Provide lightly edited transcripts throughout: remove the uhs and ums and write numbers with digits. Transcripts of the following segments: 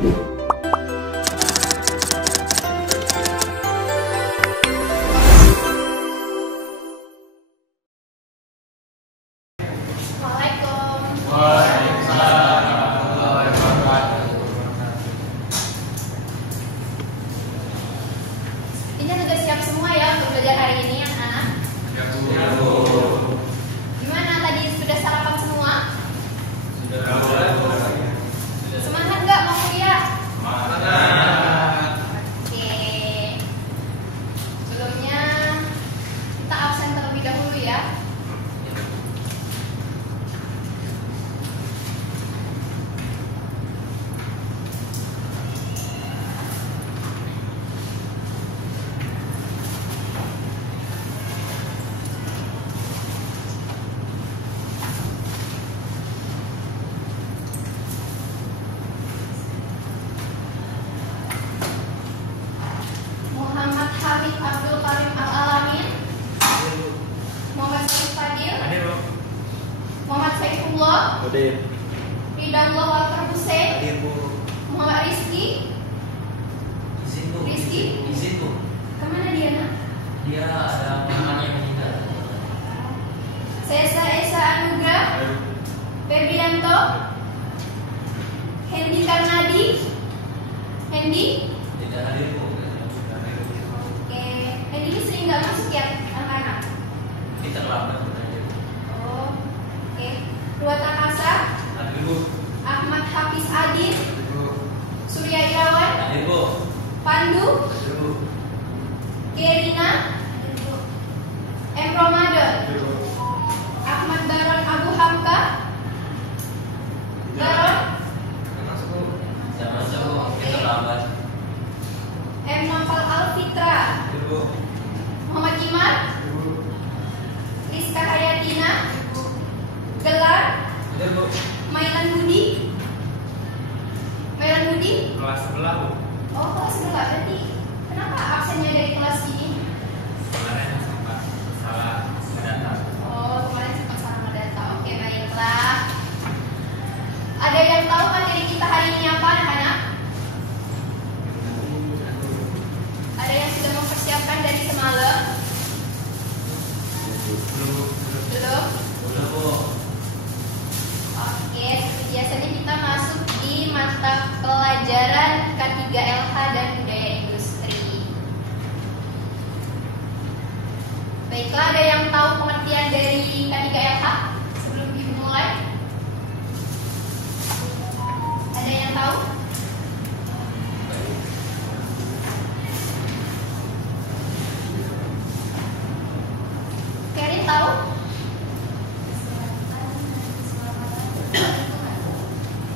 Ini sudah siap semua ya untuk belajar hari ini anak-anak? Ya, Bu. Gimana tadi sudah sarapan semua? Sudah. Semangat nggak mau kuliah? Semangat. Oke. Sebelumnya kita absen terlebih dahulu ya. Muhammad Hamid Abdul Karim Al-Alamin, Muhammad Syarif Fadil, Hadir, Bu. Muhammad Saifullah, Hadir. Ridallah Walter Hussein, Hadir, Bu. Muhammad Rizky. Izin Bu. Rizky? Izin Bu. Kemana dia nak? Dia ada pamannya yang meninggal. Sesa Esa Anugrah, Febrianto, Hendy Karnadi, Hendy. Tidak hadir Bu. Oke, Hendy ini sering nggak masuk ya anak-anak? Ini terlambat Bu. Oh, oke. Ruwata Kasa, Hadir Bu. Ahmad Hafiz Adil, Hadir, Bu. Surya Irawan, Hadir Bu. Pandu, Hadir Bu. Kerina, M. Ramadan, Hadir, Bu. Ahmad Baron Abu Hamka, Baron, Masuk, Bu. Jangan masuk Bu. Ini terlambat. M. Mafal Alfitra, Hadir Bu. Muhammad Imar, Hadir, Bu. Rizka Hayatina, Gelar, Hadir Bu. Mailan Budi, Mailan Budi. Kelas sebelah, Bu. Oh, kelas sebelah. Berarti kenapa absennya dari kelas ini? Kemarin sempat salah mendata. Oh, kemarin sempat salah ngedata. Oke, baiklah. Ada yang tahu materi kita hari ini apa, anak-anak? Ada yang sudah mempersiapkan dari semalam? Belum, Bu. Belum? Udah Bu. Oke, seperti biasanya kita masuk di mata pelajaran K3LH dan Budaya Industri. Baiklah, ada yang tahu pengertian dari K3LH sebelum dimulai? Ada yang tahu? Karin tahu?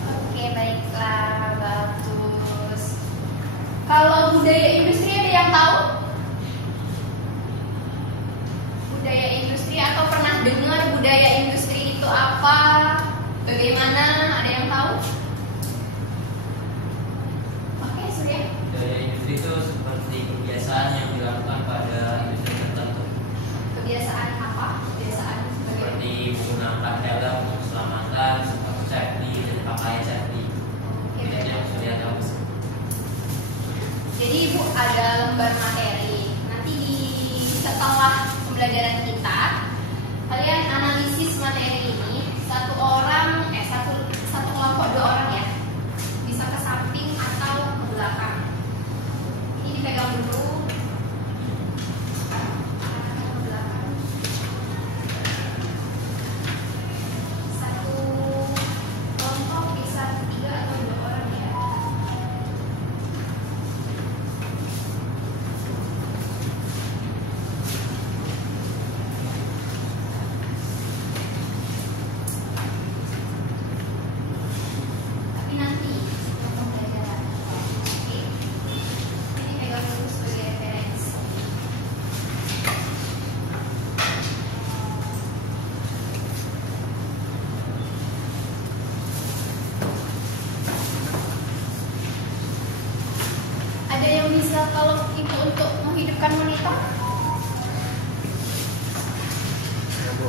Oke, baiklah, bagus. Kalau budaya industri ada yang tahu? Budaya industri atau pernah dengar budaya industri itu apa? Bagaimana? Ada yang tahu? Oke, Surya. Budaya industri itu seperti kebiasaan yang dilakukan pada industri tertentu. Kebiasaan apa? Kebiasaan sebagai Seperti menggunakan helm untuk keselamatan, sepatu safety, dan pakaian safety. Tidak yang sudah tahu. Jadi Ibu ada lembar materi. Nanti setelah pembelajaran kita, kalian analisis materi ini satu kelompok 2 orang ya. Bisa ke samping atau ke belakang. Ini dipegang dulu. Ke belakang. Satu kelompok bisa 3 atau 2 orang ya. Tapi nanti sebelum pembelajaran. Oke. Ini pegang dulu sebagai referensi. Ada yang bisa tolong Ibu untuk menghidupkan monitor? Ya, Bu.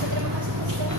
Terima kasih, Ustaz.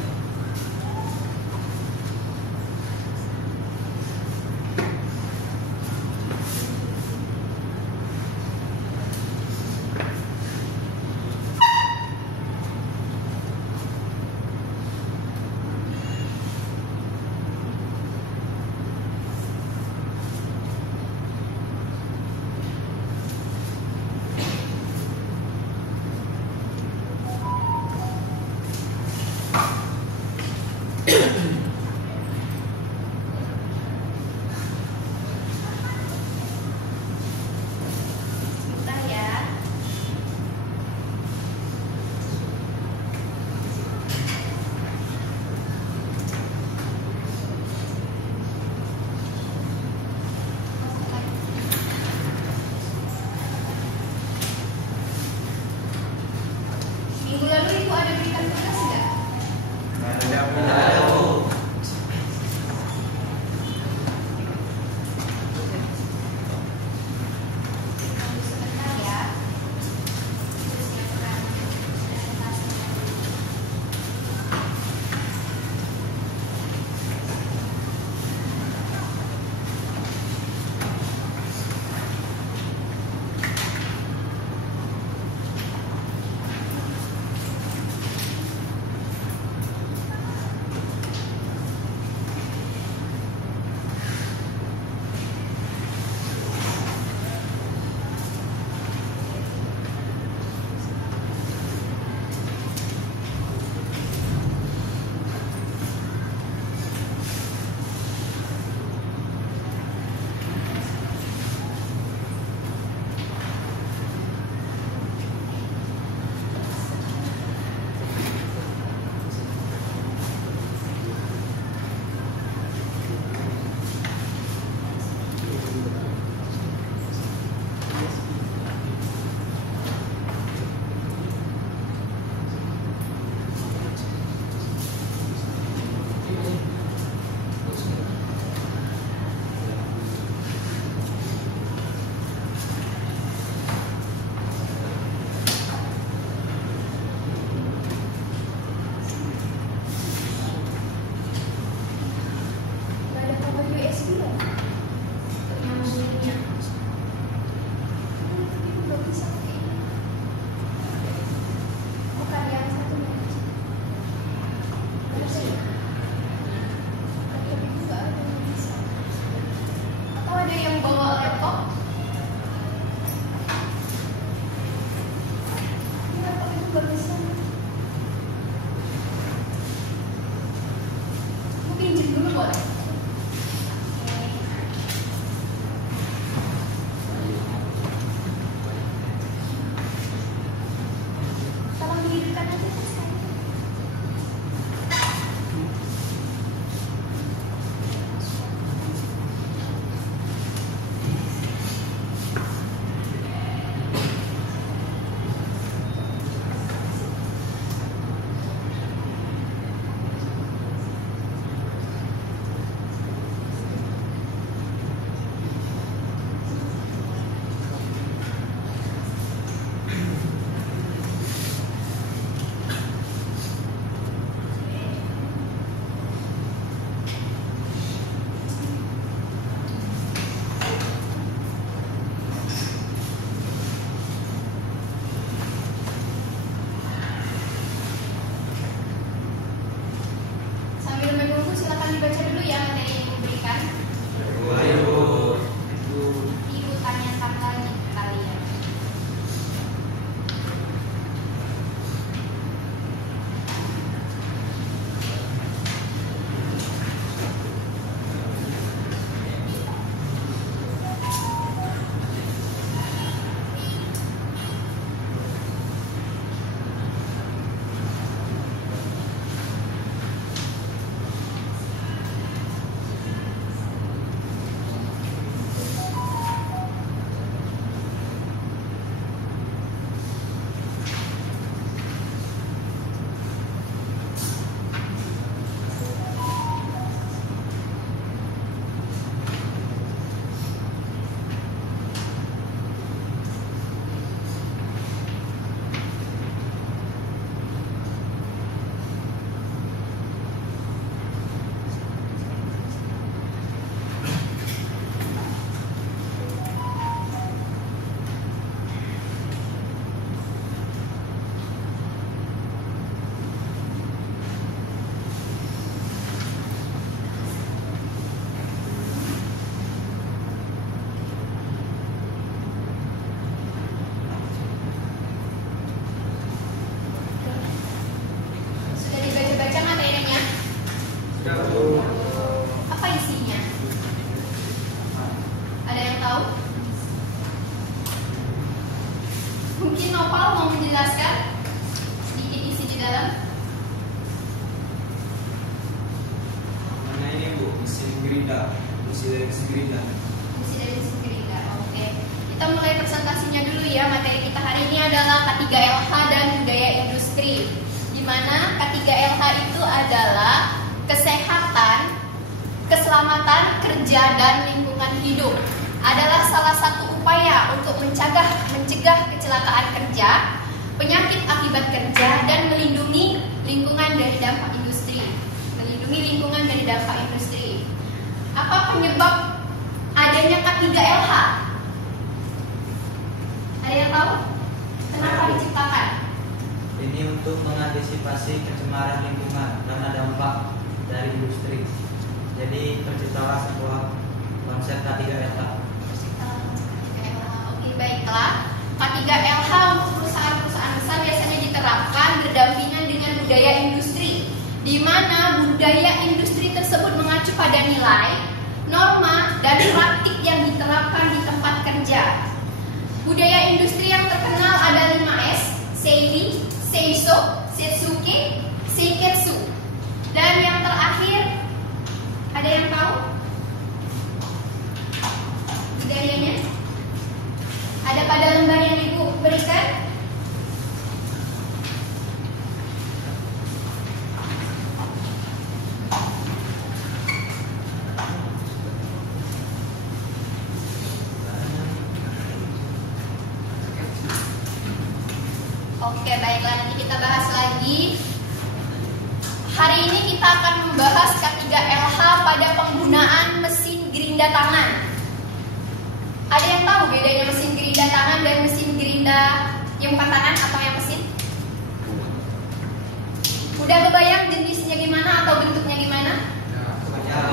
Mungkin Nopal mau menjelaskan sedikit isi di dalam. Mana ini Bu, mesin gerinda, mesin dari mesin gerinda. Isi dari mesin gerinda. Oke. Kita mulai presentasinya dulu ya. Materi kita hari ini adalah K3LH dan budaya industri. Di mana K3LH itu adalah kesehatan, keselamatan kerja dan lingkungan hidup. Adalah salah satu upaya untuk mencegah kecelakaan kerja, penyakit akibat kerja, dan melindungi lingkungan dari dampak industri. Apa penyebab adanya K3LH? Ada yang tahu? Kenapa diciptakan? Ini untuk mengantisipasi pencemaran lingkungan karena dampak dari industri. Jadi terciptalah sebuah konsep K3LH. Oke, baiklah. K3LH untuk perusahaan-perusahaan besar biasanya diterapkan berdampingan dengan budaya industri, di mana budaya industri tersebut mengacu pada nilai, norma, dan praktik yang diterapkan di tempat kerja. Budaya industri yang terkenal ada 5S: Seiri, Seiso, Setsuke, Seiketsu. Dan yang terakhir, ada yang tahu budayanya? Ada pada lembar yang Ibu berikan? Oke, baiklah, nanti kita bahas lagi. Hari ini kita akan membahas K3LH pada penggunaan mesin gerinda tangan. Ada yang tahu bedanya mesin gerinda tangan dan mesin gerinda yang bukan tangan atau yang mesin? Udah kebayang jenisnya gimana atau bentuknya gimana?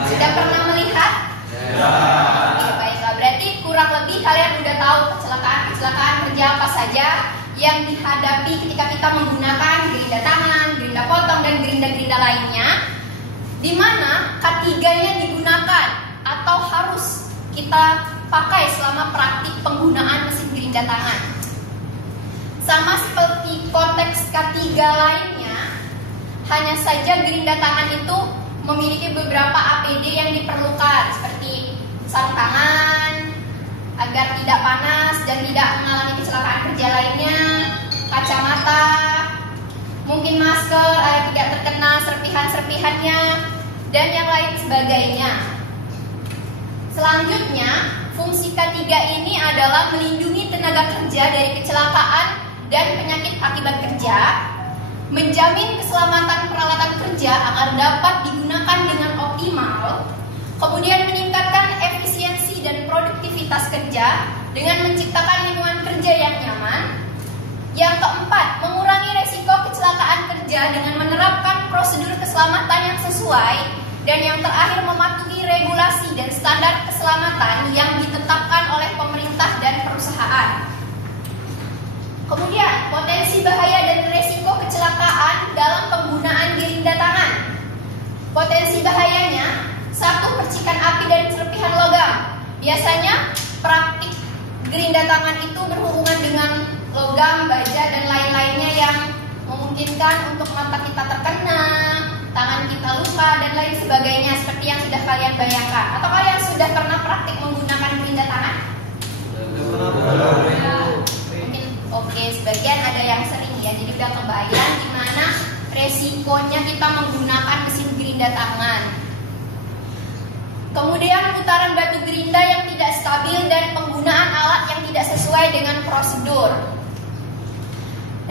Sudah pernah melihat? Oke, baiklah, berarti kurang lebih kalian udah tahu kecelakaan kerja apa saja yang dihadapi ketika kita menggunakan gerinda tangan, gerinda potong, dan gerinda-gerinda lainnya, di mana K3-nya digunakan atau harus kita pakai selama praktik penggunaan mesin gerinda tangan. Sama seperti konteks K3 lainnya, hanya saja gerinda tangan itu memiliki beberapa APD yang diperlukan, seperti sarung tangan agar tidak panas dan tidak mengalami kecelakaan kerja lainnya, kacamata, mungkin masker agar tidak terkena serpihan-serpihannya, dan yang lain sebagainya. Selanjutnya, fungsi K3 ini adalah melindungi tenaga kerja dari kecelakaan dan penyakit akibat kerja, menjamin keselamatan peralatan kerja agar dapat digunakan dengan optimal, kemudian meningkatkan efisiensi dan produktivitas kerja dengan menciptakan lingkungan kerja yang nyaman. Yang keempat, mengurangi resiko kecelakaan kerja dengan menerapkan prosedur keselamatan yang sesuai. Dan yang terakhir, mematuhi regulasi dan standar keselamatan yang ditetapkan oleh pemerintah dan perusahaan. Kemudian, potensi bahaya dan resiko kecelakaan dalam penggunaan gerinda tangan. Potensi bahayanya, 1. Percikan api dan serpihan logam. Biasanya praktik gerinda tangan itu berhubungan dengan logam, baja, dan lain-lainnya yang memungkinkan untuk mata kita terkena, tangan kita luka, dan lain sebagainya, seperti yang sudah kalian bayangkan. Atau kalian sudah pernah praktik menggunakan gerinda tangan? Mungkin oke, sebagian ada yang sering ya, jadi udah kebayang gimana resikonya kita menggunakan mesin gerinda tangan. Kemudian putaran batu gerinda yang tidak stabil dan penggunaan alat yang tidak sesuai dengan prosedur.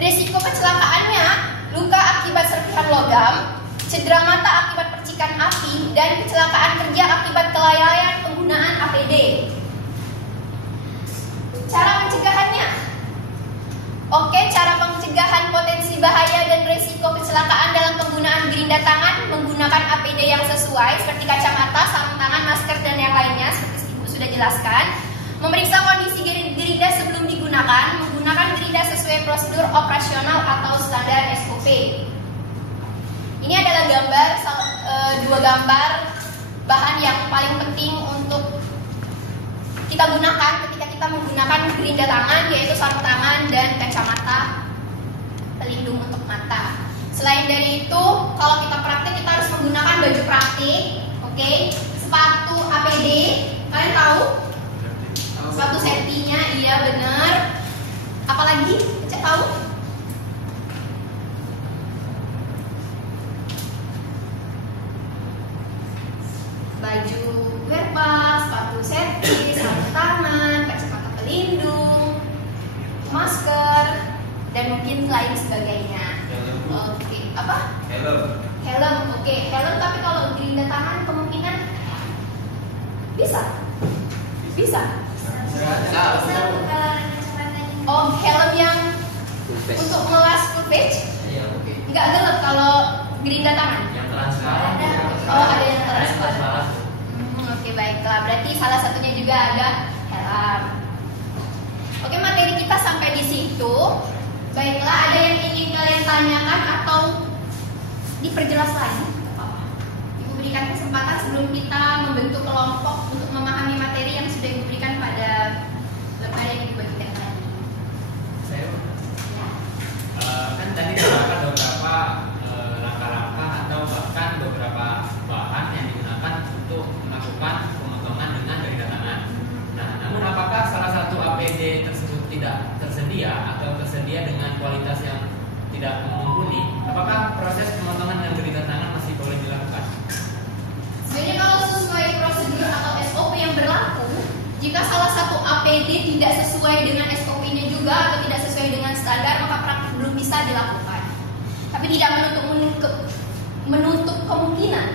Risiko kecelakaannya, luka akibat serpihan logam, cedera mata akibat percikan api, dan kecelakaan kerja akibat kelalaian penggunaan APD. Cara pencegahannya. Oke, cara pencegahan potensi bahaya dan risiko kecelakaan dalam penggunaan gerinda tangan menggunakan APD yang sesuai seperti kacamata, sarung tangan, masker, dan yang lainnya seperti Ibu sudah jelaskan. Memeriksa kondisi gerinda sebelum digunakan, menggunakan gerinda sesuai prosedur operasional atau standar SOP. Ini adalah gambar, dua gambar bahan yang paling penting untuk kita gunakan ketika kita kita menggunakan gerinda tangan, yaitu sarung tangan dan kacamata pelindung untuk mata. Selain dari itu, kalau kita praktik kita harus menggunakan baju praktik, oke? Sepatu APD, kalian tahu? Sepatu safety-nya, iya benar. Apalagi, Cek tahu? Baju wearbox, sepatu safety, sarung tangan, kacamata pelindung, masker, dan mungkin lain sebagainya. Oke, apa? Helm. Helm, oke. Helm, tapi kalau gerinda tangan kemungkinan bisa. Oh, helm yang untuk melas full face? Iya, oke. Nggak gelap kalau gerinda tangan? Yang transparan. Oh, ada yang transparan. Transparan. Oke, baiklah. Berarti salah satunya juga ada helm. Oke, materi kita sampai di situ. Baiklah, ada yang ingin kalian tanyakan atau diperjelas lagi? Ibu berikan kesempatan sebelum kita membentuk kelompok untuk memahami materi yang sudah diberikan pada lembar yang dibagikan tadi. Saya kan tadi terdapat beberapa langkah-langkah atau bahkan beberapa bahan yang digunakan untuk melakukan pemotongan dengan gerinda tangan. Nah, namun apakah salah satu APD tersebut tidak tersedia atau tersedia dengan kualitas yang tidak mumpuni? Apakah proses pemotongan dengan gerinda tangan masih boleh dilakukan? Sebenarnya kalau sesuai prosedur atau SOP yang berlaku, jika salah satu APD tidak sesuai dengan SOP-nya juga atau tidak sesuai dengan standar, maka praktik belum bisa dilakukan. Tapi tidak menutup kemungkinan.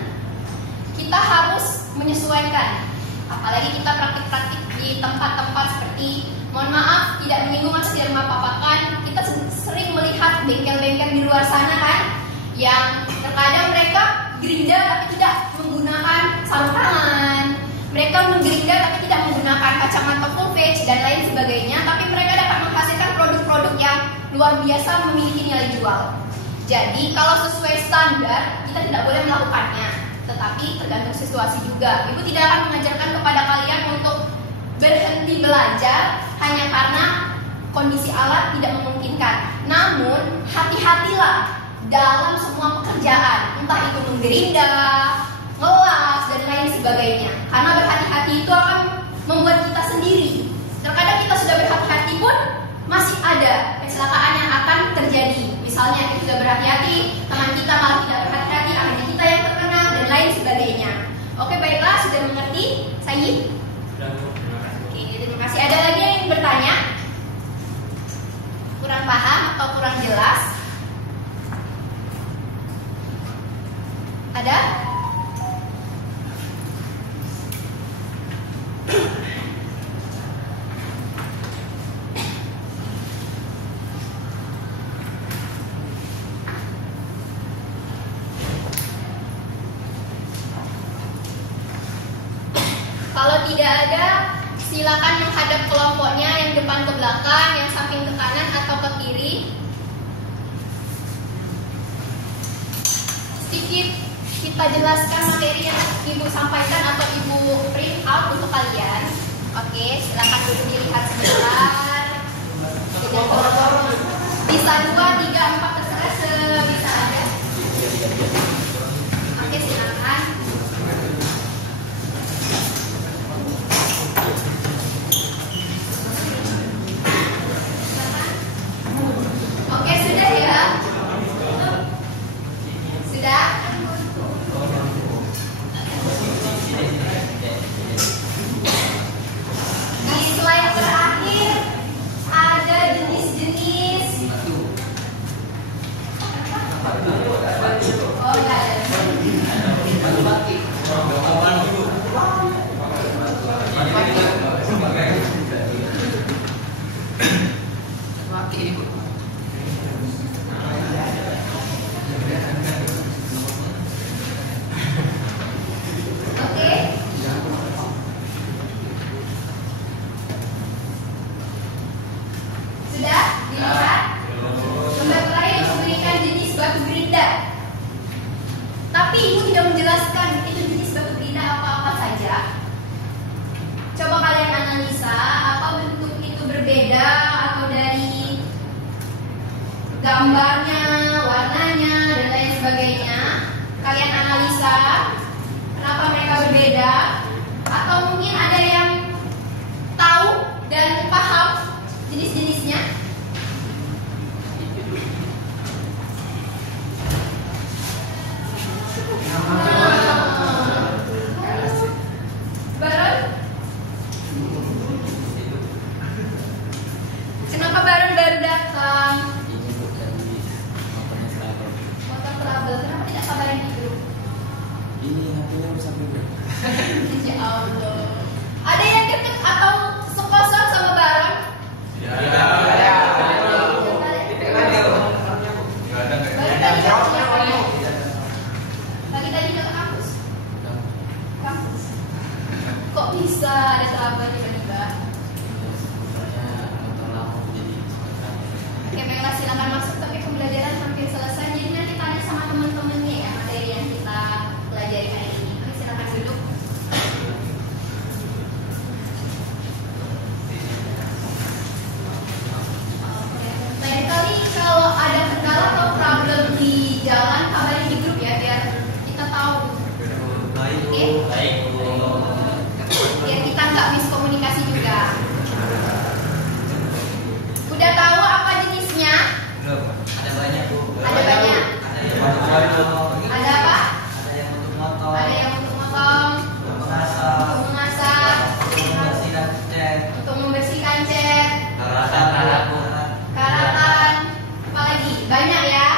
Kita harus menyesuaikan. Apalagi kita praktik-praktik di tempat-tempat seperti, mohon maaf, tidak menyinggung atau tidak apa-apakan, kita sering melihat bengkel-bengkel di luar sana kan, yang terkadang mereka gerinda tapi tidak menggunakan sarung tangan, mereka menggerinda tapi tidak menggunakan kacamata full face dan lain sebagainya, tapi mereka dapat menghasilkan produk-produk yang luar biasa memiliki nilai jual. Jadi kalau sesuai standar kita tidak boleh melakukannya, tetapi tergantung situasi juga. Ibu tidak akan mengajarkan kepada kalian untuk berhenti belajar hanya karena kondisi alat tidak memungkinkan. Namun hati-hatilah dalam semua pekerjaan, entah itu menggerinda, ngelas, dan lain sebagainya. Karena berhati-hati itu akan membuat kita sendiri. Terkadang kita sudah berhati-hati pun masih ada kecelakaan yang akan terjadi. Misalnya kita sudah berhati-hati, teman kita malah tidak berhati-hati, akhirnya kita yang terkena dan lain sebagainya. Oke, baiklah, sudah mengerti, Sayyid? Sudah, Bu. Terima kasih. Oke, terima kasih. Ada lagi yang ingin bertanya? Kurang paham atau kurang jelas? Ada? Kalau tidak ada, silakan menghadap kelompoknya, yang depan ke belakang, yang samping ke kanan atau ke kiri. Sedikit kita jelaskan materi yang Ibu sampaikan atau Ibu print out untuk kalian. Oke, silakan dulu dilihat sebentar. Bisa 2, 3, 4, terserah sebisa ada. Oke, silakan. Oke, sudah ya? Sudah? Di slide terakhir ada jenis-jenis gambarnya, warnanya, dan lain sebagainya. Kalian analisa kenapa mereka berbeda, atau mungkin ada yang tahu dan paham jenis-jenisnya. Baron? Kenapa Baron baru datang? Motor trouble. Kenapa tidak kabarin di grup? Ini HP-nya rusak juga. Ya Allah. Ada yang deket atau sekosong sama Baron? Baron tadi tadi ke kampus. Kampus. Kok bisa ada trouble tiba-tiba? Oke, baiklah, silakan masuk. Tapi pembelajaran hampir selesai. Jadi nanti tanya sama teman-temannya ya materi yang kita pelajari hari ini. Oke, silakan duduk. Lain kali kalau ada kendala atau problem di jalan, kabarin di grup ya biar kita tahu. Baik, Bu. Oke? Baik, Bu. Biar kita nggak miskomunikasi juga. Udah tahu apa jenisnya? Belum. Ada banyak, Bu. Ada banyak. Ada yang untuk motor. Ada apa? Ada yang untuk motor. Ada yang untuk motong, Untuk mengasah. untuk memasak, Untuk membersihkan cat. untuk membersihkan cat, Karatan. karatan, apalagi banyak ya.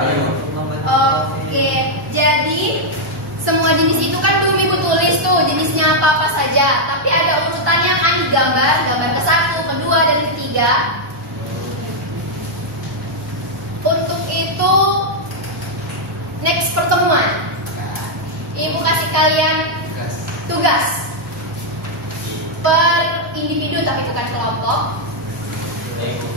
Untuk membentuk Oke, jadi semua jenis itu kan tuh Ibu tulis tuh jenisnya apa saja. Tapi ada urutannya kan di gambar ke-1, kedua, dan ketiga. Untuk itu next pertemuan Ibu kasih kalian tugas per individu tapi bukan kelompok. Baik, Bu.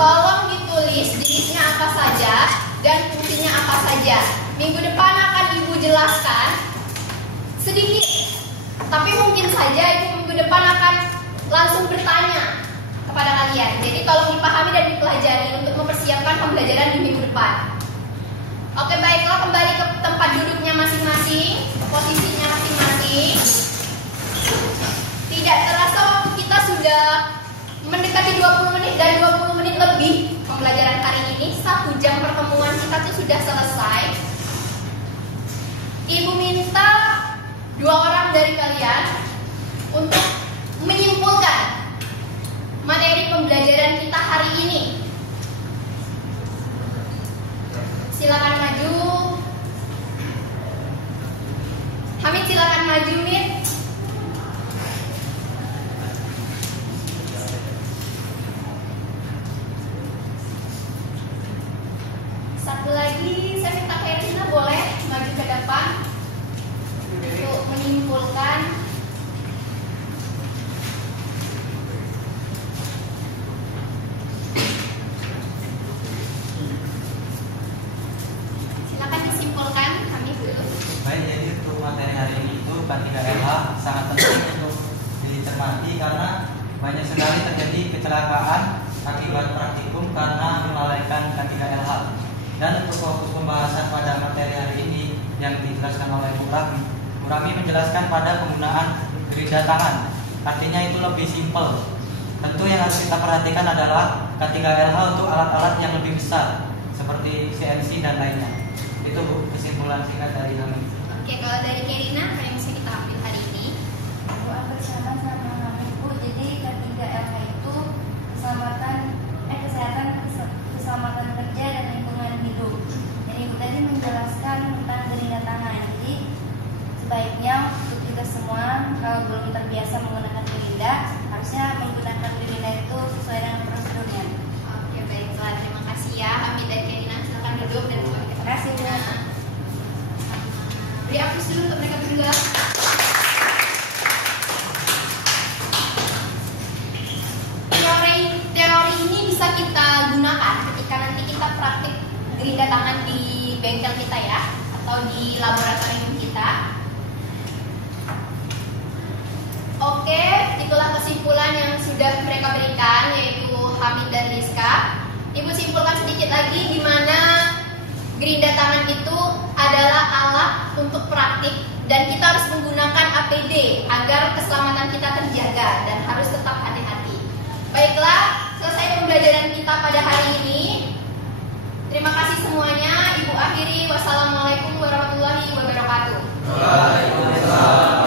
Tolong ditulis jenisnya apa saja dan fungsinya apa saja. Minggu depan akan Ibu jelaskan sedikit, tapi mungkin saja Ibu minggu depan akan langsung bertanya kepada kalian. Jadi tolong dipahami dan dipelajari untuk mempersiapkan pembelajaran di minggu depan. Oke, baiklah, kembali ke tempat duduknya masing-masing, posisinya masing-masing. Tidak terasa waktu kita sudah mendekati 20 menit dan 20 menit lebih pembelajaran hari ini. 1 jam pertemuan kita tuh sudah selesai. Ibu minta 2 orang dari kalian untuk menyimpulkan materi pembelajaran kita hari ini. Silakan maju. Hamid, silakan maju, Mit. Satu lagi, saya minta Katrina boleh maju ke depan untuk menyimpulkan. Silakan disimpulkan, kami dulu. Baik, jadi untuk materi hari ini itu K3LH sangat penting untuk dicermati karena banyak sekali terjadi kecelakaan akibat praktikum karena melalaikan K3LH. Dan untuk fokus pembahasan pada materi hari ini yang dijelaskan oleh Bu Rami, Bu Rami menjelaskan pada penggunaan gerida tangan. Artinya itu lebih simpel. Tentu yang harus kita perhatikan adalah K3LH untuk alat-alat yang lebih besar seperti CNC dan lainnya. Itu Bu, kesimpulan singkat dari kami. Oke, kalau dari Kerina, apa yang bisa kita ambil hari ini? Doa bersama sama Ibu. Jadi K3LH itu kesehatan, keselamatan kerja dan lingkungan hidup. Dan Ibu tadi menjelaskan tentang gerida tangan. Jadi sebaiknya untuk kita semua kalau belum terbiasa menggunakan gerida, harusnya menggunakan gerida itu sesuai dengan prosedurnya. Oke, baiklah, terima kasih ya Hamid dan Kerina. Silakan duduk dan mulai kita. Terima kasih, Bu. Beri aplaus dulu untuk mereka berdua. Teori ini bisa kita gunakan ketika nanti kita praktik gerida tangan di bengkel kita ya, atau di laboratorium kita. Oke, itulah kesimpulan yang sudah mereka berikan, yaitu Hamid dan Rizka. Ibu simpulkan sedikit lagi di mana gerinda tangan itu adalah alat untuk praktik dan kita harus menggunakan APD agar keselamatan kita terjaga dan harus tetap hati-hati. Baiklah, selesai pembelajaran kita pada hari ini. Terima kasih semuanya. Ibu akhiri. Wassalamualaikum warahmatullahi wabarakatuh. Waalaikumsalam.